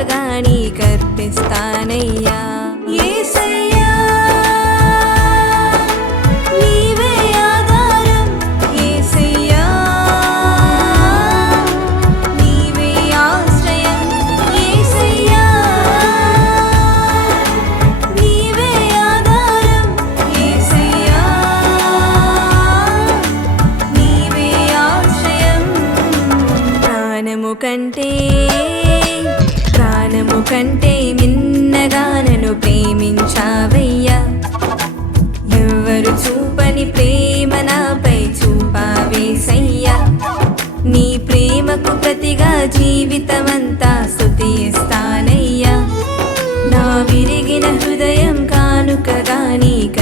కానుకగా నీకర్పిస్తానయ్యా. యేసయ్యా నీవే ఆధారం, యేసయ్యా నీవే ఆశ్రయం, యేసయ్యా నీవే ఆధారం, యేసయ్యా నీవే ఆశ్రయం. ప్రాణము కంటే మిన్నగా నన్ను ప్రేమించావయ్యా. ఎవరు చూపని ప్రేమ నాపై చూపావేసయ్యా. నీ ప్రేమకు ప్రతిగా జీవితమంతా స్తుతిస్తానయ్యా. నా విరిగిన హృదయం కానుకగా నీకు